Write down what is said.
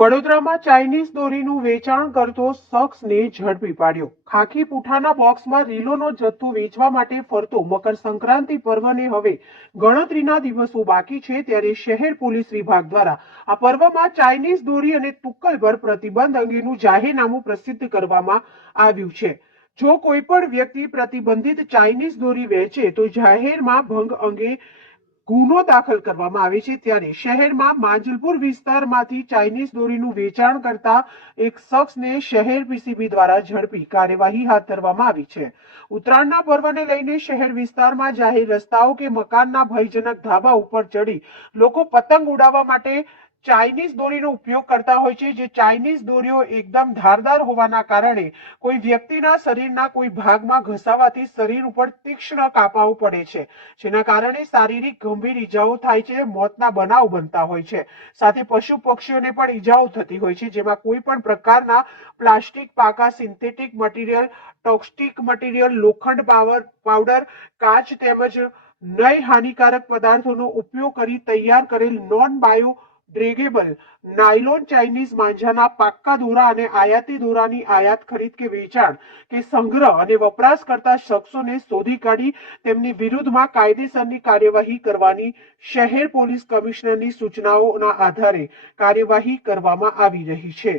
વડોદરામાં ચાઇનીઝ દોરીનું વેચાણ કરતો શખ્સને ઝડપી પાડ્યો। ખાખી પૂંઠાના બોક્સમાં રીલોનો જથ્થો વેચવા માટે ફરતો મકર સંક્રાંતિ પર્વને હવે ગણતરીના દિવસો બાકી છે, ત્યારે શહેર પોલીસ વિભાગ દ્વારા આ પર્વમાં ચાઇનીઝ દોરી અને તુક્કલ પર પ્રતિબંધ અંગેનું જાહેરનામું પ્રસિદ્ધ કરવામાં આવ્યું છે। જો કોઈ પણ વ્યક્તિ પ્રતિબંધિત ચાઇનીઝ દોરી વેચે તો જાહેરમાં ભંગ અંગે ગુનો દાખલ કરવામાં આવે છે। ત્યારે શહેરમાં માંજલપુર વિસ્તારમાંથી ચાઇનીઝ દોરીનું વેચાણ કરતા એક શખ્સને શહેર પીસીબી દ્વારા ઝડપી કાર્યવાહી હાથ ધરવામાં આવી છે। ઉત્તરાયણના પર્વને લઈને શહેર વિસ્તારમાં જાહેર રસ્તાઓ કે મકાનના ભયજનક ધાબા ઉપર ચડી લોકો પતંગ ઉડાવવા માટે ચાઇનીઝ દોરીનો ઉપયોગ કરતા હોય છે। જે ચાઇનીઝ દોરીઓ એકદમ ધારદાર હોવાના કારણે કોઈ વ્યક્તિના શરીરના કોઈ ભાગમાં ઘસાવાથી શરીર ઉપર તીક્ષ્ણ કાપાઓ પડે છે, જેના કારણે શારીરિક ગંભીર ઈજાઓ થાય છે, મોતના બનાવ બનતા હોય છે। સાથે પશુ પક્ષીઓને પણ ઈજાઓ થતી હોય છે, જેમાં કોઈ પણ પ્રકારના પ્લાસ્ટિક, પાકા સિન્થેટિક મટીરિયલ, ટોક્સિક મટીરિયલ, લોખંડ પાવડર, કાચ તેમજ નય હાનિકારક પદાર્થોનો ઉપયોગ કરી તૈયાર કરેલ non biodegradable nylon Chinese માંજાના પાક્કા દોરા અને આયાતી દોરાની આયાત, ખરીદ કે વેચાણ કે સંગ્રહ અને વપરાશ કરતા શખ્સોને શોધી કાઢી તેમની વિરુદ્ધમાં કાયદેસરની કાર્યવાહી કરવાની શહેર પોલીસ કમિશનરની સૂચનાઓના આધારે કાર્યવાહી કરવામાં આવી રહી છે।